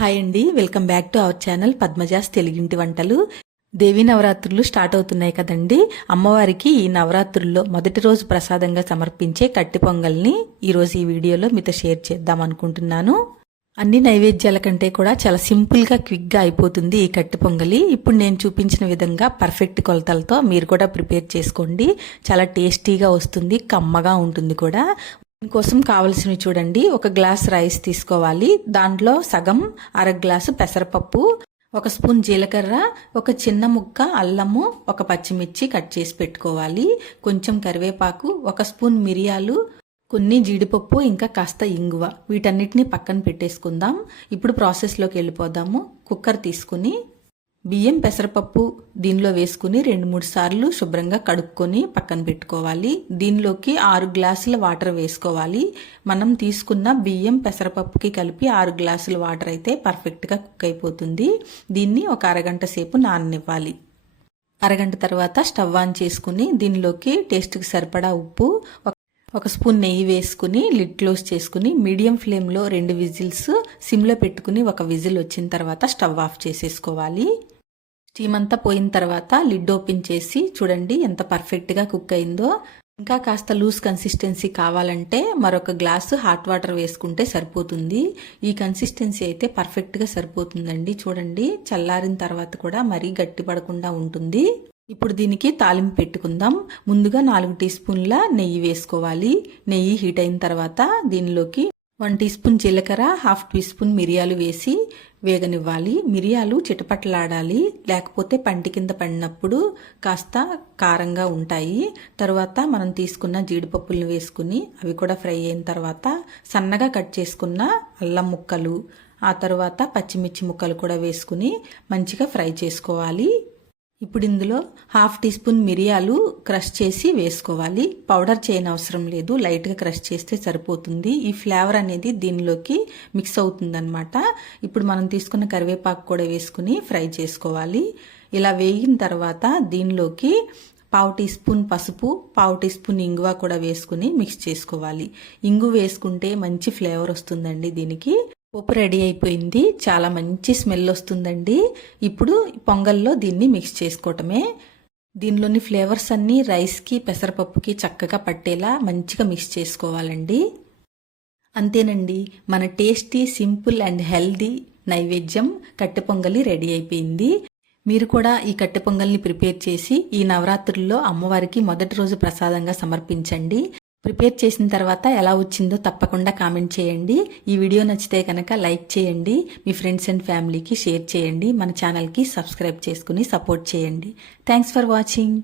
Hi అండి welcome back to our channel Padmaja's తెలుగింటి వంటలు. దేవీ నవరాత్రులు స్టార్ట్ అవుతున్నాయి కదండి. అమ్మవారికి ఈ నవరాత్రుల్లో మొదటి రోజు ప్రసాదంగా సమర్పించే కట్టి పొంగల్ని ఈరోజు ఈ వీడియోలో మీతో షేర్ చేద్దాం అనుకుంటున్నాను. అన్ని నైవేద్యాల కంటే కూడా చాలా సింపుల్గా క్విక్గా అయిపోతుంది ఈ కట్టి పొంగలి. ఇప్పుడు నేను చూపించిన విధంగా పర్ఫెక్ట్ కొలతలతో మీరు కూడా ప్రిపేర్ చేసుకోండి. చాలా టేస్టీగా వస్తుంది కమ్మగా ఉంటుంది కూడా. దీనికోసం కావలసినవి చూడండి. ఒక గ్లాస్ రైస్ తీసుకోవాలి. దాంట్లో సగం అర గ్లాసు పెసరపప్పు ఒక స్పూన్ జీలకర్ర ఒక చిన్న ముక్క అల్లము ఒక పచ్చిమిర్చి కట్ చేసి పెట్టుకోవాలి. కొంచెం కరివేపాకు ఒక స్పూన్ మిరియాలు కొన్ని జీడిపప్పు ఇంకా కాస్త ఇంగువ. వీటన్నిటిని పక్కన పెట్టేసుకుందాం. ఇప్పుడు ప్రాసెస్లోకి వెళ్ళిపోదాము. కుక్కర్ తీసుకుని బియ్యం పెసరపప్పు దీనిలో వేసుకుని రెండు మూడు సార్లు శుభ్రంగా కడుక్కొని పక్కన పెట్టుకోవాలి. దీనిలోకి ఆరు గ్లాసుల వాటర్ వేసుకోవాలి. మనం తీసుకున్న బియ్యం పెసరపప్పుకి కలిపి ఆరు గ్లాసుల వాటర్ అయితే పర్ఫెక్ట్గా కుక్ అయిపోతుంది. దీన్ని ఒక అరగంట సేపు నాననివ్వాలి. అరగంట తర్వాత స్టవ్ ఆన్ చేసుకుని దీనిలోకి టేస్ట్కి సరిపడా ఉప్పు ఒక స్పూన్ నెయ్యి వేసుకుని లిడ్ క్లోజ్ చేసుకుని మీడియం ఫ్లేమ్లో రెండు విజిల్స్ సిమ్లో పెట్టుకుని ఒక విజిల్ వచ్చిన తర్వాత స్టవ్ ఆఫ్ చేసేసుకోవాలి. స్టీమ్ అంతా పోయిన తర్వాత లిడ్ ఓపెన్ చేసి చూడండి ఎంత పర్ఫెక్ట్గా కుక్ అయిందో. ఇంకా కాస్త లూజ్ కన్సిస్టెన్సీ కావాలంటే మరొక గ్లాసు హాట్ వాటర్ వేసుకుంటే సరిపోతుంది. ఈ కన్సిస్టెన్సీ అయితే పర్ఫెక్ట్గా సరిపోతుందండి. చూడండి చల్లారిన తర్వాత కూడా మరీ గట్టి పడకుండా ఉంటుంది. ఇప్పుడు దీనికి తాలింపు పెట్టుకుందాం. ముందుగా నాలుగు టీ స్పూన్ల నెయ్యి వేసుకోవాలి. నెయ్యి హీట్ అయిన తర్వాత దీనిలోకి వన్ టీ స్పూన్ జీలకర్ర హాఫ్ టీ స్పూన్ మిరియాలు వేసి వేగనివ్వాలి. మిరియాలు చిటపటలాడాలి. లేకపోతే పంటి కింద పడినప్పుడు కాస్త కారంగా ఉంటాయి. తర్వాత మనం తీసుకున్న జీడిపప్పులను వేసుకుని అవి కూడా ఫ్రై అయిన తర్వాత సన్నగా కట్ చేసుకున్న అల్లం ముక్కలు ఆ తర్వాత పచ్చిమిర్చి ముక్కలు కూడా వేసుకుని మంచిగా ఫ్రై చేసుకోవాలి. ఇప్పుడు ఇందులో హాఫ్ టీ స్పూన్ మిరియాలు క్రష్ చేసి వేసుకోవాలి. పౌడర్ చేయని అవసరం లేదు. లైట్గా క్రష్ చేస్తే సరిపోతుంది. ఈ ఫ్లేవర్ అనేది దీనిలోకి మిక్స్ అవుతుందనమాట ఇప్పుడు మనం తీసుకున్న కరివేపాకు కూడా వేసుకుని ఫ్రై చేసుకోవాలి. ఇలా వేగిన తర్వాత దీనిలోకి పావు టీ స్పూన్ పసుపు పావు టీ స్పూన్ ఇంగువ కూడా వేసుకుని మిక్స్ చేసుకోవాలి. ఇంగు వేసుకుంటే మంచి ఫ్లేవర్ వస్తుందండి దీనికి. పప్పు రెడీ అయిపోయింది. చాలా మంచి స్మెల్ వస్తుందండి. ఇప్పుడు పొంగల్లో దీన్ని మిక్స్ చేసుకోవటమే. దీనిలోని ఫ్లేవర్స్ అన్నీ రైస్కి పెసరపప్పుకి చక్కగా పట్టేలా మంచిగా మిక్స్ చేసుకోవాలండి. అంతేనండి మన టేస్టీ సింపుల్ అండ్ హెల్దీ నైవేద్యం కట్టె పొంగలి రెడీ అయిపోయింది. మీరు కూడా ఈ కట్టె పొంగల్ని ప్రిపేర్ చేసి ఈ నవరాత్రుల్లో అమ్మవారికి మొదటి రోజు ప్రసాదంగా సమర్పించండి. ప్రిపేర్ చేసిన తర్వాత ఎలా వచ్చిందో తప్పకుండా కామెంట్ చేయండి. ఈ వీడియో నచ్చితే కనుక లైక్ చేయండి. మీ ఫ్రెండ్స్ అండ్ ఫ్యామిలీకి షేర్ చేయండి. మన ఛానల్కి సబ్స్క్రైబ్ చేసుకుని సపోర్ట్ చేయండి. Thanks for watching.